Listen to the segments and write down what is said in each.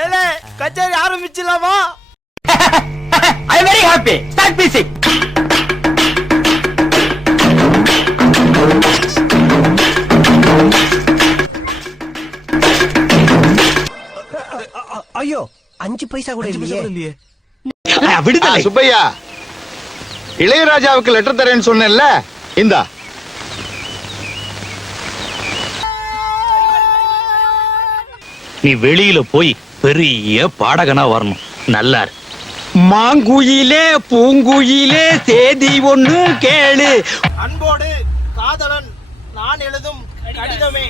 வேலை கச்சேரி ஆரம்பிச்சிடலாமா? I am very happy. Start music. ஐயோ 5 பைசா கூட இல்லையே. விடுதலை. சுப்பையா, இளையராஜாவுக்கு லெட்டர் தரேன்னு சொன்னேன்ல, இந்தா. நீ வெளியில போய் பெரிய பாடகனா வரணும். நல்லா இரு. மாங்குயிலே பூங்குயிலே சேதி ஒண்ணு கேளு. அன்போடு காதலன் நான் எழுதும் கடிதமே.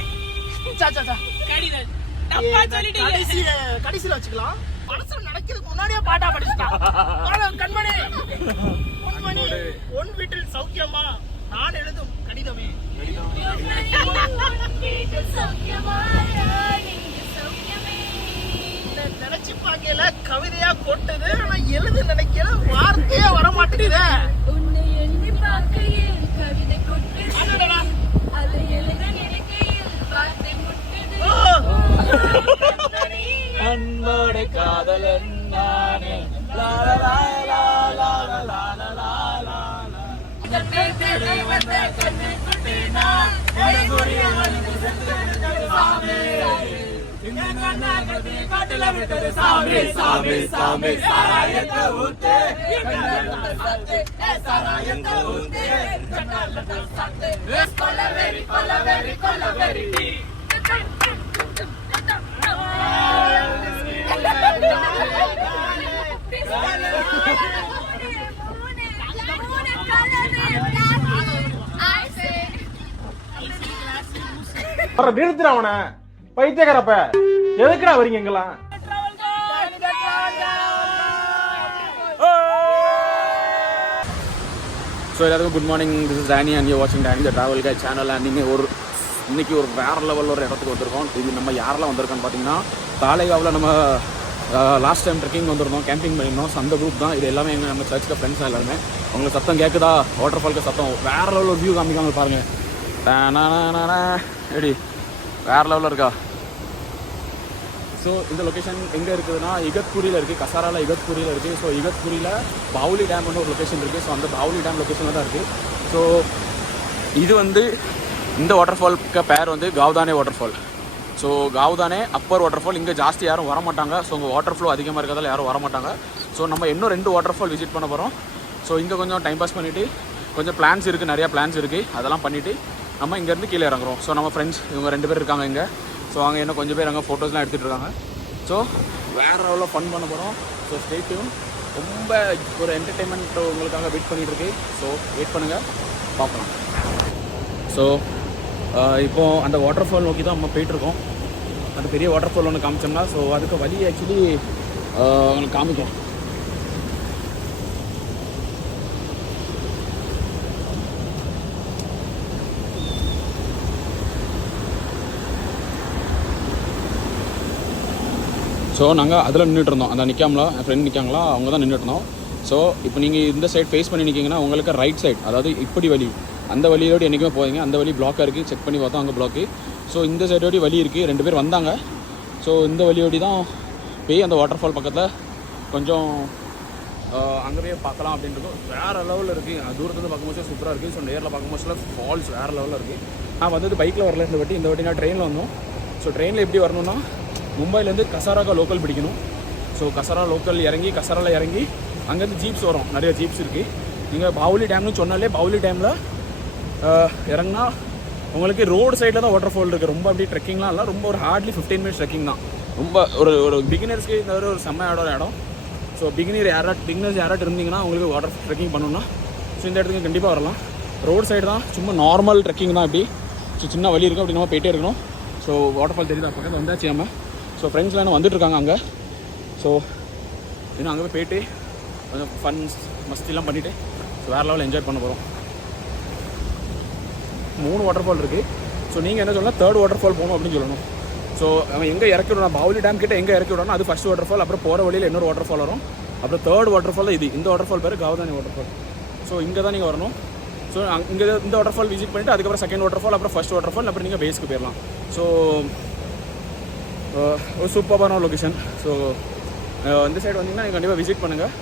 கடைசியில வச்சுக்கலாம். மனசுல நினைக்கிறதுக்கு முன்னாடியே பாட்டா படிச்சுக்கலாம். கண்மணி பொன்மணி உன் வீட்டில் சௌக்கியமா நான் எழுதும் கடிதமே. நினைச்சு பாக்கல கவிதையா கொட்டுது. ஆனா எழுத நினைக்கிற வார்த்தையே வர மாட்டேங்குது. உன்னை எண்ணி பார்க்கையில் கவிதை கொட்டுது. அதை எழுத நினைக்கையில் வார்த்தை முட்டுது. அன்போட காதலன் நானே. நிறுத்துற அவன பைத்தியக்காரப்ப. எதுக்குடா வரீங்க எங்கெல்லாம்? ஸோ எல்லாருக்கும் good morning. This is Danny and you வாட்சிங் Danny the travel guide channel. And இன்னைக்கு ஒரு வேறு லெவலில் ஒரு இடத்துக்கு வந்திருக்கோம். இது நம்ம யாரெல்லாம் வந்திருக்கோம்னு பார்த்தீங்கன்னா, காலையாவில் நம்ம லாஸ்ட் டைம் ட்ரெக்கிங் வந்திருந்தோம், கேம்பிங் பண்ணியிருந்தோம். ஸோ அந்த குரூப் தான். இது எல்லாமே நம்ம சர்ச்சில் ஃப்ரெண்ட்ஸ் எல்லாமே. உங்களுக்கு சத்தம் கேட்குதா? வாட்டர் ஃபால்க்கு சத்தம் வேறு லெவலில் ஒரு வியூ காமிக்காங்க பாருங்கள். எப்படி வேறு லெவலில் இருக்கா? ஸோ இந்த லொக்கேஷன் எங்கே இருக்குதுன்னா, இகத்பூரியில் இருக்குது. கசாராவில் இகத்பூரியில் இருக்குது. ஸோ இகத்பூரியில் பாவுலி டேம்னு ஒரு லொக்கேஷன் இருக்குது. ஸோ அந்த பாவுலி டேம் லொக்கேஷனில் தான் இருக்குது. ஸோ இது இந்த வாட்டர் ஃபால்க்கு பேர் Kavthane waterfall. So Kavthane upper waterfall. இங்கே ஜாஸ்தி யாரும் வரமாட்டாங்க. ஸோ உங்கள் வாட்டர் ஃப்ளோ அதிகமாக இருக்கிறதால யாரும் வரமாட்டாங்க. ஸோ நம்ம இன்னும் 2 வாட்டர் ஃபால் விசிட் பண்ண போகிறோம். ஸோ இங்கே கொஞ்சம் டைம் பாஸ் பண்ணிவிட்டு கொஞ்சம் பிளான்ஸ் இருக்குது, நிறையா பிளான்ஸ் இருக்குது. அதெல்லாம் பண்ணிவிட்டு நம்ம இங்கேருந்து கீழே இறங்குறோம். ஸோ நம்ம ஃப்ரெண்ட்ஸ் இவங்க 2 பேர் இருக்காங்க இங்கே. ஸோ அங்கே இன்னும் கொஞ்சம் பேர் அங்கே ஃபோட்டோஸ்லாம் எடுத்துகிட்டு இருக்காங்க. ஸோ வேறு லெவலில் ஃபன் பண்ண போகிறோம். ஸோ ஸ்டேட்டும் ரொம்ப ஒரு என்டர்டெயின்மெண்ட் உங்களுக்காக வெயிட் பண்ணிகிட்டு இருக்குது. ஸோ வெயிட் பண்ணுங்கள், பார்ப்போம். ஸோ இப்போது அந்த வாட்டர் ஃபால் நோக்கி தான் நம்ம போயிட்டுருக்கோம். அந்த பெரிய வாட்டர் ஃபால் ஒன்று காமிச்சோம்னா, ஸோ அதுக்கு வழி ஆக்சுவலி உங்களுக்கு காமிக்கும். ஸோ நாங்கள் அதில் நின்றுட்டு இருந்தோம். அந்த நிற்காமலா என் ஃப்ரெண்ட் நிற்காங்களா, அவங்க தான் நின்றுட்டு இருந்தோம். ஸோ இப்போ நீங்கள் இந்த சைட் ஃபேஸ் பண்ணி நிற்கிங்கன்னா உங்களுக்கு ரைட் சைட், அதாவது இப்படி வழி, அந்த வழியோடு என்றைக்குமே போவீங்க. அந்த வழி பிளாக்காக இருக்குது. செக் பண்ணி பார்த்தோம், அங்கே பிளாக்கு. ஸோ இந்த சைடோடி வழி இருக்குது. 2 பேர் வந்தாங்க. ஸோ இந்த வழியோடி தான் போய் அந்த வாட்டர் ஃபால் பக்கத்தில் கொஞ்சம் அங்கே போய் பார்க்கலாம் அப்படின்றது வேறு லெவலில் இருக்குது. தூரத்துலேருந்து பார்க்கும்போது சூப்பராக இருக்குது. ஸோ நேரில் பார்க்கும்போது ஃபால்ஸ் வேறு லெவலில் இருக்குது. நான் பைக்கில் வரல இந்த வாட்டி நான் ட்ரெயினில் வந்தோம். ஸோ ட்ரெயினில் எப்படி வரணும்னா, மும்பைலேருந்து கசாராக்கா லோக்கல் பிடிக்கணும். ஸோ கசாரா லோக்கல் இறங்கி கசாராவில் இறங்கி அங்கேருந்து ஜீப்ஸ் வரும், நிறைய ஜீப்ஸ் இருக்குது. நீங்கள் பாவுலி டேம்னு சொன்னாலே பாவுலி டேமில் இறங்கினா உங்களுக்கு ரோடு சைடில் தான் வாட்டர் ஃபால் இருக்குது. ரொம்ப அப்படி ட்ரெக்கிங்லாம் இல்லை, ரொம்ப ஒரு ஹார்ட்லி 15 மினிட்ஸ் ட்ரெக்கிங் தான். ரொம்ப ஒரு பிகினர்ஸ்க்கு ஒரு செம்மையோட இடம். ஸோ பிகினர்ஸ் யாராட்டு இருந்தீங்கன்னா உங்களுக்கு வாட்டர் ட்ரெக்கிங் பண்ணணும்னா ஸோ இந்த இடத்துக்கு கண்டிப்பாக வரலாம். ரோடு சைடு தான், சும்மா நார்மல் ட்ரெக்கிங் தான். இப்படி சின்ன வழி இருக்கும், அப்படி நம்ம போயிட்டே இருக்கணும். ஸோ வாட்டர் ஃபால் தெரியுதா பக்கத்தில் வந்தாச்சு நம்ம. ஸோ ஃப்ரெண்ட்ஸ்லாம் என்ன வந்துட்டுருக்காங்க அங்கே. ஸோ இன்னும் அங்கே போயிட்டு அந்த ஃபன் மஸ்திலாம் பண்ணிவிட்டு வேறு லெவலில் என்ஜாய் பண்ண போகிறோம். 3 வாட்டர் ஃபால் இருக்குது. ஸோ நீங்கள் என்ன சொல்லலாம், 3rd வாட்டர் ஃபால் போகணும் அப்படின்னு சொல்லணும். ஸோ அவன் எங்கே இறக்கி விடணும், பாவுலி டேம் கிட்ட எங்கே இறக்கி விடணும், அது ஃபஸ்ட் வாட்டர் ஃபால். அப்புறம் போகிற வழியில் இன்னொரு வாட்டர் ஃபால் வரும். அப்புறம் 3rd வாட்டர் ஃபால் இது. இந்த வாட்டர் ஃபால் பேர் காவ்தானே வாட்டர் ஃபால். ஸோ இங்கே தான் நீங்கள் வரணும். ஸோ இங்கே இந்த வாட்டர் ஃபால் விசிட் பண்ணிவிட்டு அதுக்கப்புறம் 2nd வாட்டர் ஃபால், அப்புறம் 1st வாட்டர் ஃபால், அப்புறம் நீங்கள் பேஸ்க்கு போயிடலாம். ஸோ ஒரு சூப்பரான லொக்கேஷன். ஸோ இந்த சைடு வந்தீங்கன்னா நீங்கள் கண்டிப்பாக விசிட் பண்ணுங்கள்.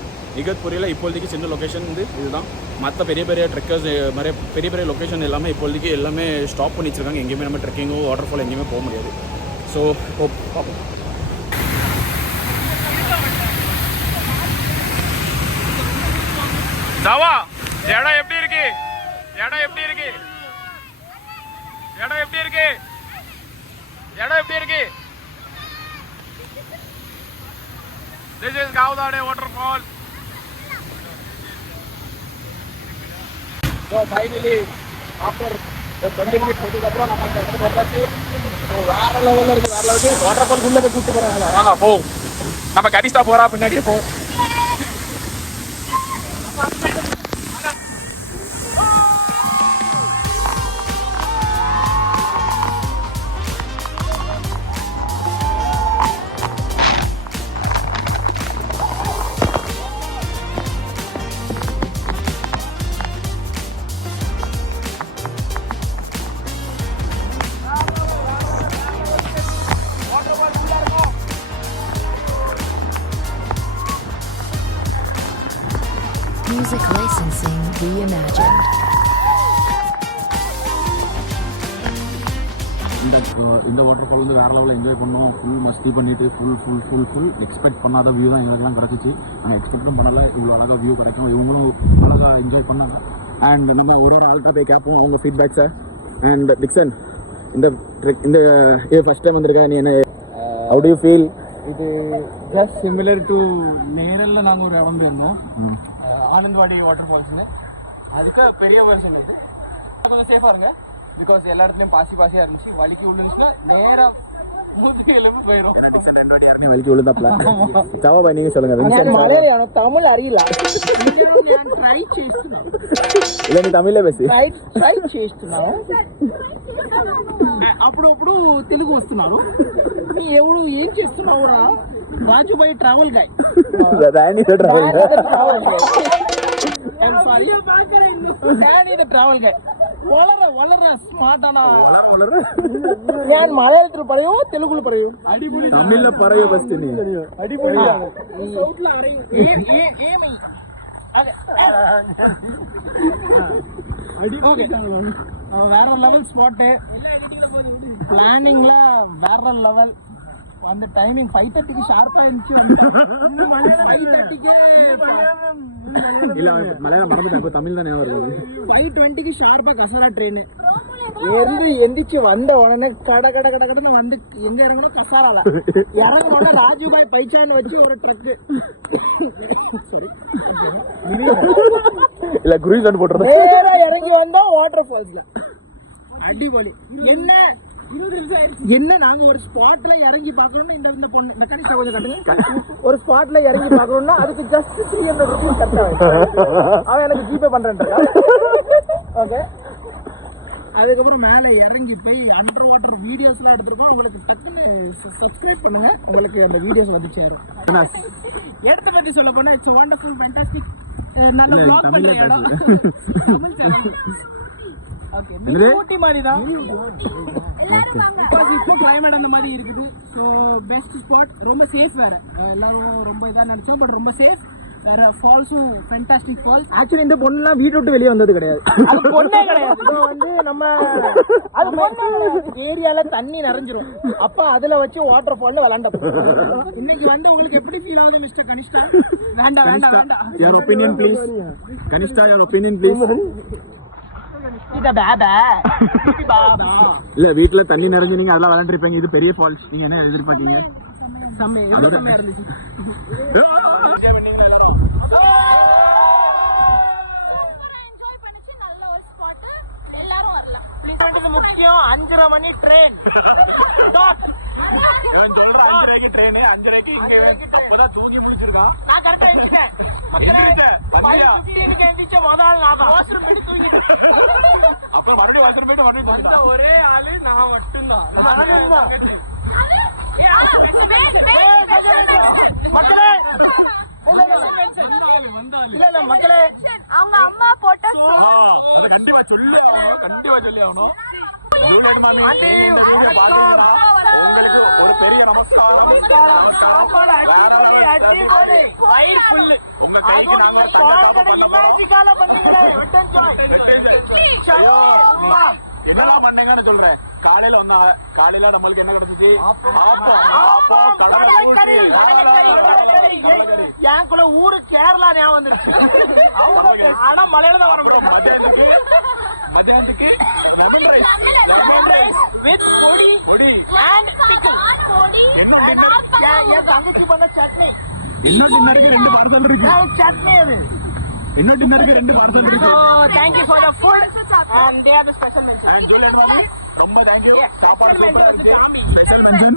இகத்பூரியில் இப்போதைக்கு சின்ன லொக்கேஷன் வந்து இதுதான். மற்ற பெரிய பெரிய ட்ரெக்கர்ஸ் நிறைய பெரிய பெரிய லொக்கேஷன் எல்லாமே இப்போதைக்கு எல்லாமே ஸ்டாப் பண்ணி வச்சுருக்காங்க. எங்கேயுமே நம்ம ட்ரெக்கிங்கோ வாட்டர் ஃபால் எங்கேயுமே போக முடியாது. ஸோ ஜாவா இடம் எப்படி இருக்கு? இடம் எப்படி இருக்கு? இடம் எப்படி இருக்கு? இடம் எப்படி இருக்கு? This is Gavdade waterfall. So finally after 20 minutes போட்டதுக்கப்புறம் நம்ம இந்த இடத்துக்கு வந்தாச்சு. ஸோ வேறு லெவலில் இருக்குது, வேறு லெவலுக்கு வாட்டர் ஃபால் உள்ளே கூப்பிட்டு போகிறாங்க. வாங்க போ, நம்ம கனிஷ்டா போகிறா பின்னாடியே போ. Music licensing reimagined. இந்த வாட்டர் ஃபால் வந்து வேறு லெவலில் என்ஜாய் பண்ணோம். ஃபுல் மஸ்தி பண்ணிவிட்டு ஃபுல் எக்ஸ்பெக்ட் பண்ணாத வியூ தான் எங்களுக்குலாம் கிடச்சிச்சு. நாங்கள் எக்ஸ்பெக்டும் பண்ணலை இவ்வளோ அழகாக வியூ கிடைக்கும். இவங்களும் அழகாக என்ஜாய் பண்ணாங்க. அண்ட் நம்ம ஒரு ஆள்கிட்ட போய் கேட்போம் அவங்க ஃபீட்பேக்ஸை. அண்ட் டிக்சன், இந்த ஃபஸ்ட் டைம் வந்திருக்கா, நீ என்ன ஹவ் டு யூ ஃபீல்? இது ஜஸ்ட் சிமிலர் டு நேரல்ல நாங்கள் ஒரு இடம் போயிருந்தோம், ஆனந்த்வாடி வாட்டர் ஃபால்ஸ்னு. அதுக்கு பெரிய வெர்ஷன் இது. கொஞ்சம் சேஃபாக இருங்க, பிகாஸ் எல்லா இடத்துலையும் பாசியாக இருந்துச்சு. வலிக்கு விழுந்துச்சுன்னா நேராக முதுகு எலும்பு போயிடும். ஏன்னா டிக்சன் 2 வாட்டி யாருமே வலிக்கு விழுந்தாப்ல. சவாபாய் நீங்கள் சொல்லுங்கள். மலையாளம் தமிழ் அறியல, ట్రై చేస్తున్నాను. இல்லை நீ தமிழ்லே பேசி. ట్రై చేస్తున్నాను. అప్పుడప్పుడు తెలుగు వస్తున్నారు. నీ ఎవడు ఏం చేస్తున్నావురా? Rajubhai travel guy. Danny the travel guy. I'm sorry. Danny the travel guy. വളരെ സ്മാർട്ട് ആണ്. വളരെ ഞാൻ മലയാളത്തിൽ പറയോ തെലുഗുൽ പറയോ? തമിഴിലെ പറയോ ഫസ്റ്റ് നീ. അടിപൊളിയാണ്. സൗണ്ടിൽ അറിയും. ഏമി ஓகே, வேற லெவல் ஸ்பாட்டு. எல்லா எடிட்டிங்ல போகுது, பிளானிங்ல வேற லெவல். அந்த டைமிங் 5:30க்கு ஷார்ப்பா இருந்துச்சு. வந்தோம் 5:30க்கே இல்ல மலையாளம் மறந்துட்டேன், தமிழ் தான் ஞாபகம் வருது. 5:20க்கு ஷார்ப்பா கசரா ட்ரெயின் எந்திரிச்சு வந்த உடனே கடன்னு வந்து எங்க இறங்கணும்? கசாரால இறங்கணும்னா ராஜுபாய் பைச்சான் வச்சு ஒரு ட்ரக்கு, சாரி இல்ல குரூஸ் வந்து போட்டுறது, நேரா இறங்கி வந்தோம் வாட்டர் ஃபால்ஸ்ல. அடிபொலி. என்ன 20 நிமிஷம் ஆயிடுச்சு. என்ன நாங்க ஒரு ஸ்பாட்ல இறங்கி பாக்கணும்னா இந்த பொண்ணு இந்த கனிஷ்டா கொஞ்சம் கட்டுங்க. ஒரு ஸ்பாட்ல இறங்கி பாக்கணும்னா அதுக்கு ஜஸ்ட் 300 ரூபீஸ் கட்ட அவன் எனக்கு ஜிபே பண்றேன்றான். ஓகே, அதுக்கப்புறம் மேலே இறங்கி போய் அண்டர் வாட்டர் வீடியோஸ்லாம் எடுத்துருக்கோம். உங்களுக்கு டக்குன்னு சப்ஸ்கிரைப் பண்ணுங்க, உங்களுக்கு அந்த வீடியோஸ் வந்து சேரும். இடத்த பத்தி சொல்ல போனா இட்ஸ் வண்டர்ஃபுல் ஃபேண்டாஸ்டிக். நல்ல vlog பண்ற இடம். தமிழ் சேனல். ஓகே, மினி ஊட்டி மாதிரி தான் எல்லாரும் வாங்க. பிகாஸ் இப்போ கிளைமேட் அந்த மாதிரி இருக்குது. ஸோ பெஸ்ட் ஸ்பாட், ரொம்ப சேஃப் வேற. எல்லாரும் ரொம்ப இதாக நினைச்சோம், பட் ரொம்ப சேஃப். வேற ஃபால்ஸும் ஃபேண்டாஸ்டிக் ஃபால்ஸ். ஆக்சுவலி இந்த பொண்ணுலாம் வீட்டை விட்டு வெளியே வந்தது கிடையாது. அது பொண்ணே கிடையாது. வந்து நம்ம ஏரியால தண்ணி நிறைஞ்சிரும், அப்ப அதுல வச்சு வாட்டர் ஃபால்னு விளாண்ட. இன்னைக்கு வந்து உங்களுக்கு எப்படி ஃபீல் ஆகுது மிஸ்டர் கனிஷ்டா? வேண்டாம். Your opinion please. Kanishta your opinion please. இல்ல வீட்டுல தண்ணி நிறைஞ்சு நீங்க அதெல்லாம் விளையாண்டுருப்பீங்க, இது பெரிய ஃபால்ஸ். நீங்க என்ன எதிர்பார்க்கீங்க? செம்மையா இருந்துச்சு. என்ஜாய் பண்ணீங்களா எல்லாரும்? என்ஜாய் பண்ணிச்சு. நல்ல ஒரு ஸ்பாட், எல்லாரும் வரலாம். முக்கியம் 5:30 மணி ட்ரெயின். இவன் சொல்ற 5:30க்கு ட்ரெயின், 5:30க்கு இங்க அப்பதான் தூங்கி முழிச்சிருக்கான். நான் கரெக்டா எந்திரிச்சேன். எந்திரிச்ச முதல் நான் வாஷ்ரூம் போயிட்டு தூங்கிட்டேன். அப்புறம் மறுபடியும் வாஷ்ரூம் போயிட்டு மறுபடியும் தூங்கிட்டான். ஒரே ஆளு நான் மட்டும்தான். வந்தாலும் இல்ல இல்ல மக்களே, அவங்க அம்மா போட்ட அத கண்டிப்பா சொல்லி ஆகணும். ஜூலியட் மாமி, நீங்க இந்த வீடியோ பாத்தீங்கன்னா உங்களுக்கு ஒரு பெரிய நமஸ்காரம். வேற லெவல். வயிறு full. உங்க கைக்கு நாங்க ஒரு தங்க காப்பு பண்ண போறோம். மேஜிக்கால பண்ணுங்களே, wet enjoy. ஐயோ, என்னெல்லாம் பண்ணீங்கன்னு சொல்றேன். காலையில வந்தாங்க. காலையில நம்மளுக்கு என்ன கிடைச்சிச்சு? ஆப்பம், கடலை கூட்டி, கடலைக்கறி. எனக்குள்ள ஊரு கேரளா ஞாபகம் வந்துருச்சு. ஆனா மலையில தான் அப்புறம் மத்தியானத்துக்கு லெமன் ரைஸ் வித் பொடி and pickle. இன்னும் டின்னர். என் தங்கச்சி பண்ண சட்னி. இன்னும் டின்னருக்கு 2 பார்சல் இருக்கு. சட்னி அது. இன்னும் டின்னருக்கு 2 பார்சல் இருக்கு. Thank you for the food and they are the special mention. And Juliet மாமி ரொம்ப thank you. சாப்பாடு சூப்பரா இருக்கு. ஸ்பெஷல் மென்ஷன்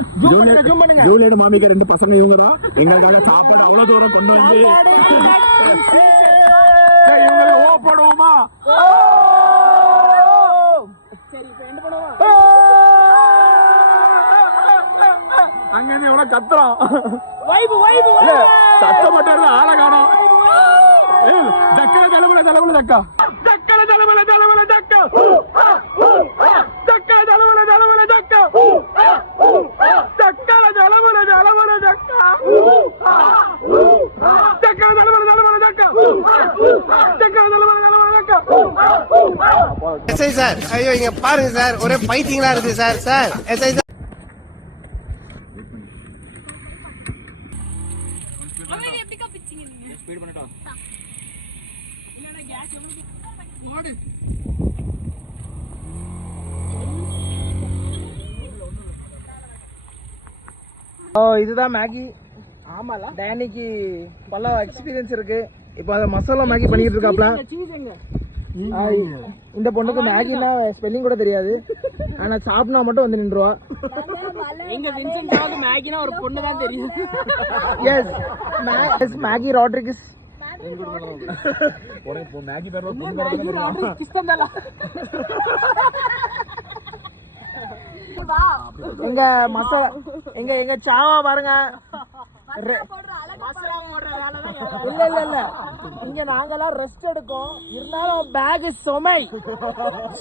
ஜூலியட் மாமிக்கு 2 பசங்க இவங்க தான். எங்களுக்காக சாப்பாடு அவ்வளவு தூரம் கொண்டு வந்து இவங்களுக்கு போடுவோமா? சரி இப்ப என்ன பண்ணுவோம்? அங்க இருந்து எவ்வளவு கத்துறான். வைப் கஷ்டப்பட்டு இருந்தா ஆளை காணோம். தலைமுறை தக்கா எஸ்ஐ சார், ஐயோ இங்க பாருங்க சார், ஒரே பைத்தியங்களா இருக்கு சார். எஸ்ஐ சார், எப்படிக்கா பிச்சிங்க நீங்க? ஸ்பீட் பண்ணிட்டோம். இல்லடா கேஸ் எவ்வளவு ஓடு. இதுதான் மேகி. ஆமால டேனிக்கு பல எக்ஸ்பீரியன்ஸ் இருக்கு. இப்போ அத மசாலா மேகி பண்ணிட்டு இருக்காப்ல. இந்த பொண்ணுக்கு மேகினா ஸ்பெல்லிங் கூட தெரியாது. ஆனா சாப்பிட்டா மட்டும் வந்து நின்றுவா. எங்க வின்சென்ட்டாவுக்கு மேகினா ஒரு பொண்ணு தான் தெரியும். Yes Maggi Rodrigues. மேகி பேர்ல மேகி ராட்ரிகஸ் கிஸ்தந்தலா. எங்க மசாலா எங்க சாவா பாருங்க. இல்ல இங்க நாங்கெல்லாம் ரெஸ்ட் எடுக்கோம். இருந்தாலும் பேக்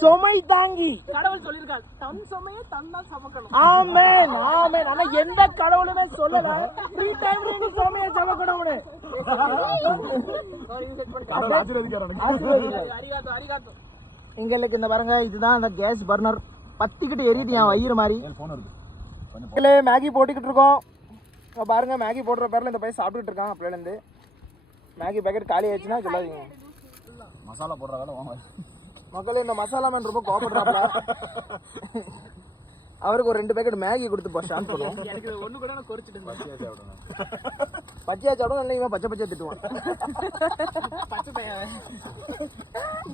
சுமை தாங்கி கடவுள் சொல்லிருக்காரு, தன் சுமையை தன்னால் சுமக்கணும். ஆமென். ஆனா எந்த கடவுளுமே சொல்லல ஃப்ரீ டைம்ல நீ சுமையை சுமக்கணும்னு. எங்களுக்கு இந்த பாருங்க, இதுதான் அந்த கேஸ் பர்னர். பத்திக்கிட்டு எரியுது என் வயிறு மாதிரி. மேகி போட்டுக்கிட்டு இருக்கோம். பாருங்க, மேகி போடுற பேர்ல இந்த பையன் சாப்பிட்டுட்டு இருக்கான். அப்படில இருந்து மேகி பேக்கெட் காலி ஆயிடுச்சுன்னா சொல்லாதீங்க. மசாலா போடுறதால வாங்க மக்களே, இந்த மசாலா மேன் ரொம்ப கோபப்படுறாப்ல. அவருக்கு ஒரு 2 பேக்கெட் மேகி கொடுத்து ஷான் பண்ணுவோம். எனக்கு ஒண்ணு கூட நான் கொறிச்சிட்டு பச்சையா சாப்பிடும். இல்லை இவன் பச்சை திட்டுவான். பச்சை பையன்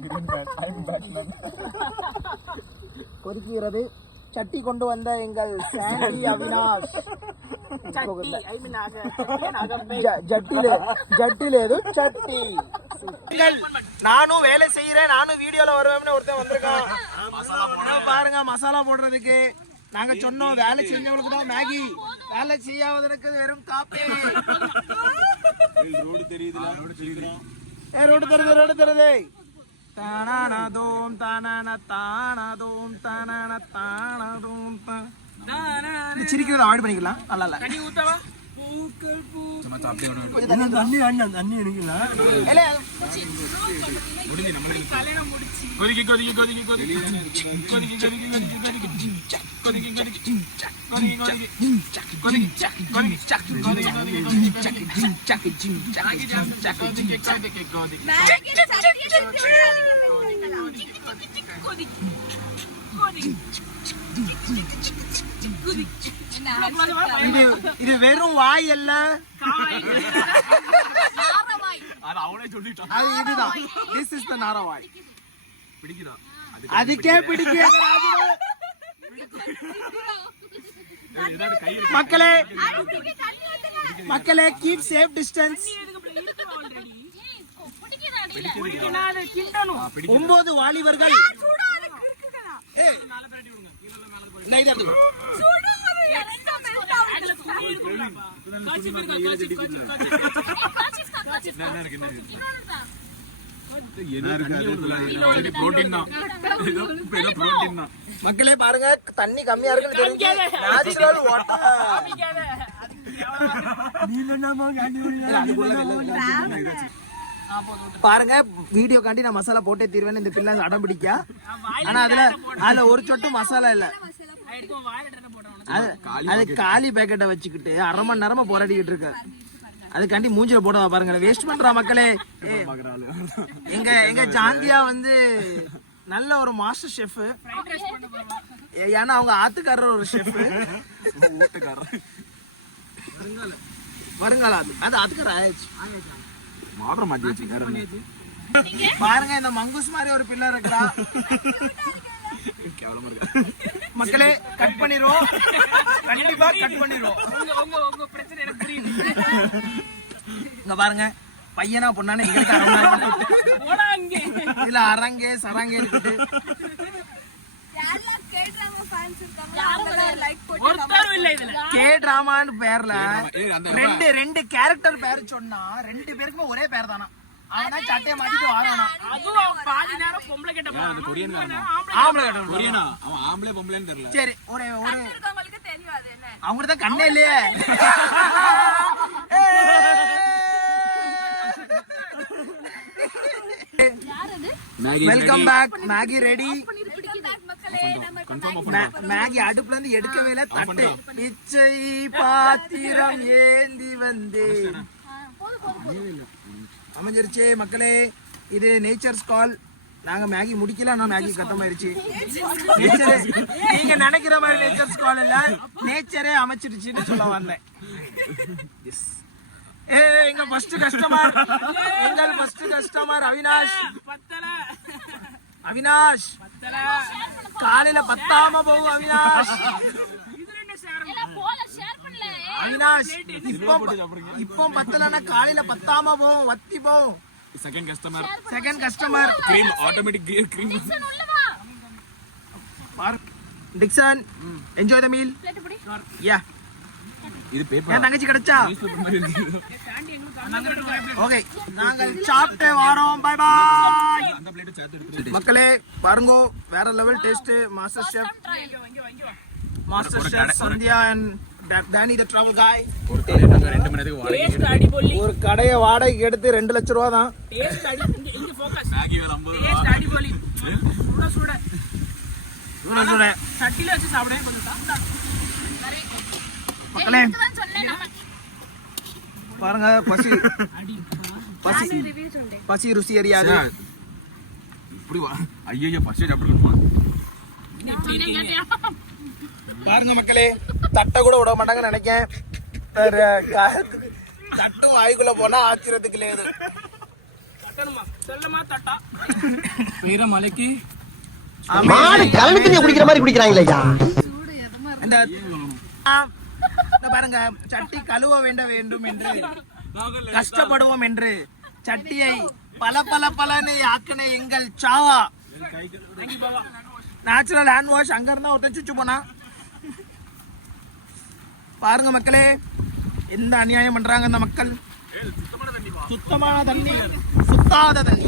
green man, time back man. கொதிக்கிறது. சட்டி கொண்டு வந்த எங்கள் சாண்டி அவினாஷ். நானும் வேலை செய்யறேன், நானும் வீடியோல வருவேன்னு ஒருத்தன் வந்திருக்கான். பாருங்க மசாலா போடுறதுக்கு. நாங்க சொன்னோம் வேலை செஞ்சவங்களுக்கு தான் மேகி, வேலை செய்யாதவனுக்கு வெறும் காப்பி. ரோடு தெரியுது. தானானதோம் தானானதோம் தானானதோம். சிரிக்கிறத அவாய்ட் பண்ணிக்கலாம். நல்லா இல்ல. தண்ணி ஊத்தவா? பூக்கள் பூ. சும்மா சாப்பிட்டே வரணும். தண்ணி இல்ல. இல்ல முடிஞ்சு நமக்கு கல்யாணம் முடிச்சு. இது வெறும் வாய் அல்ல, அவனே சொல்லிட்டான். This is the நாரவாய். அதுக்கே பிடிக்க. மக்களே keep safe distance. 9 வாலிபர்கள் ஏய் இந்த இதை எடுத்துக்கோ. மக்களே பாருங்க தண்ணி கம்மியா இருக்குன்னு தெரிஞ்சு நேச்சுரல் வாட்டர். பாருங்க வீடியோ காண்டி நான் மசாலா போட்டே தீர்வேன்னு இந்த பிள்ளை அடம் பிடிக்கா. ஆனா அதுல ஒரு சொட்டு மசாலா இல்ல. அது காலி பேக்கெட்டை வச்சுக்கிட்டு அரை மணி நேரமா போராடிக்கிட்டு இருக்காரு. அதுக்காண்டி மூஞ்சில போடவா பாருங்க, வேஸ்ட் பண்றா மக்களே. எங்க ஜாங்கியா வந்து நல்ல ஒரு மாஸ்டர் ஷெஃப். ஏன்னா அவங்க ஆத்துக்காரர் ஒரு ஷெஃப். வருங்கால அது ஆத்துக்காரர் ஆயாச்சு. பாருங்க இந்த மங்குஸ் மாதிரி ஒரு பிள்ளை இருக்கிறா. மக்களே கட் பண்ணிடுவோம், கண்டிப்பா கட் பண்ணிடுவோம். இங்க பாருங்க பையனா பொண்ணானே இதுல அரங்கே சரங்கே இருக்குது. கே டிராமான்னு பேர்ல ரெண்டு கேரக்டர் பேர் சொன்னா 2 பேருக்குமே ஒரே பேர் தானா. அவன் தான் சட்டையை மாத்திட்டு வாரானா. கொரியனா அவன் ஆம்பளை பொம்பளைன்னு தெரியல. சரி ஒரு அவங்களுக்கு தான் கண்ணே இல்லையே. Welcome back. Maggi ready. Maggi அடுப்புல இருந்து எடுக்கவே இல்லை. தட்டு பிச்சை பாத்திரம் ஏந்தி வந்தே அமைஞ்சிருச்சு. மக்களே இது நேச்சர்ஸ் கால். நாங்க மேகி முடிக்கல, ஆனா மேகி கத்தமாயிருச்சு. நீங்க நினைக்கிற மாதிரி நேச்சர்ஸ் கால் இல்ல, நேச்சரே அமைச்சிருச்சுன்னு சொல்ல வந்தேன். எங்க ஃபர்ஸ்ட் கஸ்டமர், எங்கள் ஃபர்ஸ்ட் கஸ்டமர் அவினாஷ். அவினாஷ் காலையில பத்தாம போகும். அவினாஷ் அவினாஷ் இப்போ பத்தலன்னா காலையில பத்தாம போகும், வத்தி போகும். Second customer cream automatic cream. Dixon enjoy the meal. Yeah இது பேப்பர். என் தங்கச்சி கிடைச்சா ஓகே. நாங்கள் சாப்பிட்டு வரோம். By by. அந்த பிளேட் சேர்த்து எடுத்துட்டு மக்களே பாருங்க வேற level taste. Master chef Sandhya and Danny the travel guy. ஒரு கடையை 2 மணி நேரத்துக்கு ஒரு கடையை வாடகைக்கு எடுத்து 2 லட்சம் ரூபா தான். மேகி வேலை 50 ரூபா. சுட சட்டில வச்சு சாப்பிடுங்க கொஞ்சம் சாப்பிட்டா. மக்களே பாருங்க பசி பசி பசி ருசி அறியாது. இப்படி ஐயோ பச்சை சாப்பிடுறோம். பாருங்க மக்களே தட்டை கூட விட மாட்டாங்கன்னு நினைக்கேன். தட்டும் வாய்க்குள்ள போனா ஆச்சரியத்துக்கு லேது. தட்டணுமா சொல்லமா தட்டா பெய்ற மலைக்கு குடிக்கிற மாதிரி குடிக்கிறாங்களா? இந்த பாருங்க சட்டி கழுவ வேண்டும் என்று கஷ்டப்படுவோம் என்று சட்டியை பல பல பலன்னு ஆக்கின எங்கள் சாவா. Natural hand wash. அங்க இருந்தா ஒருத்தன் சுச்சு போனா. பாருங்க மக்களே எந்த அநியாயம் பண்றாங்க இந்த மக்கள். சுத்தமான தண்ணி சுத்தாத தண்ணி.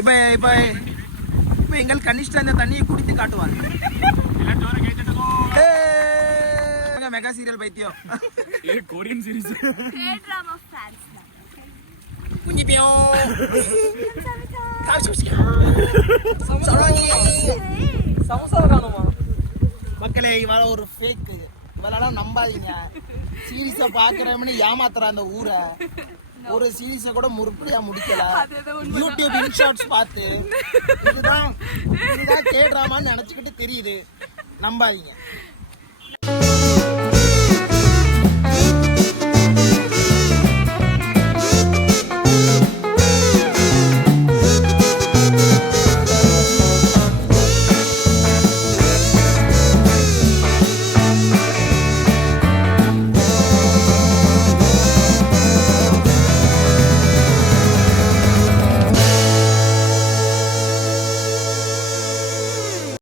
இப்ப இப்ப இப்ப எங்கள் கனிஷ்ட இந்த தண்ணியை குடித்து காட்டுவார். மெகா சீரியல் பைத்தியம். கொரியன் சீரிஸ் மக்களே இவள ஒரு ஃபேக். இவளெல்லாம் நம்பாதீங்க. சீரிஸ பாக்குறவனு ஏமாத்துற அந்த ஊரை. ஒரு சீரிஸ கூட முற்படியா முடிக்கல. யூடியூப் இன்ஷார்ட்ஸ் பார்த்து இதுதான் கே டிராமான்னு நினைச்சுக்கிட்டு தெரியுது. நம்பாதீங்க.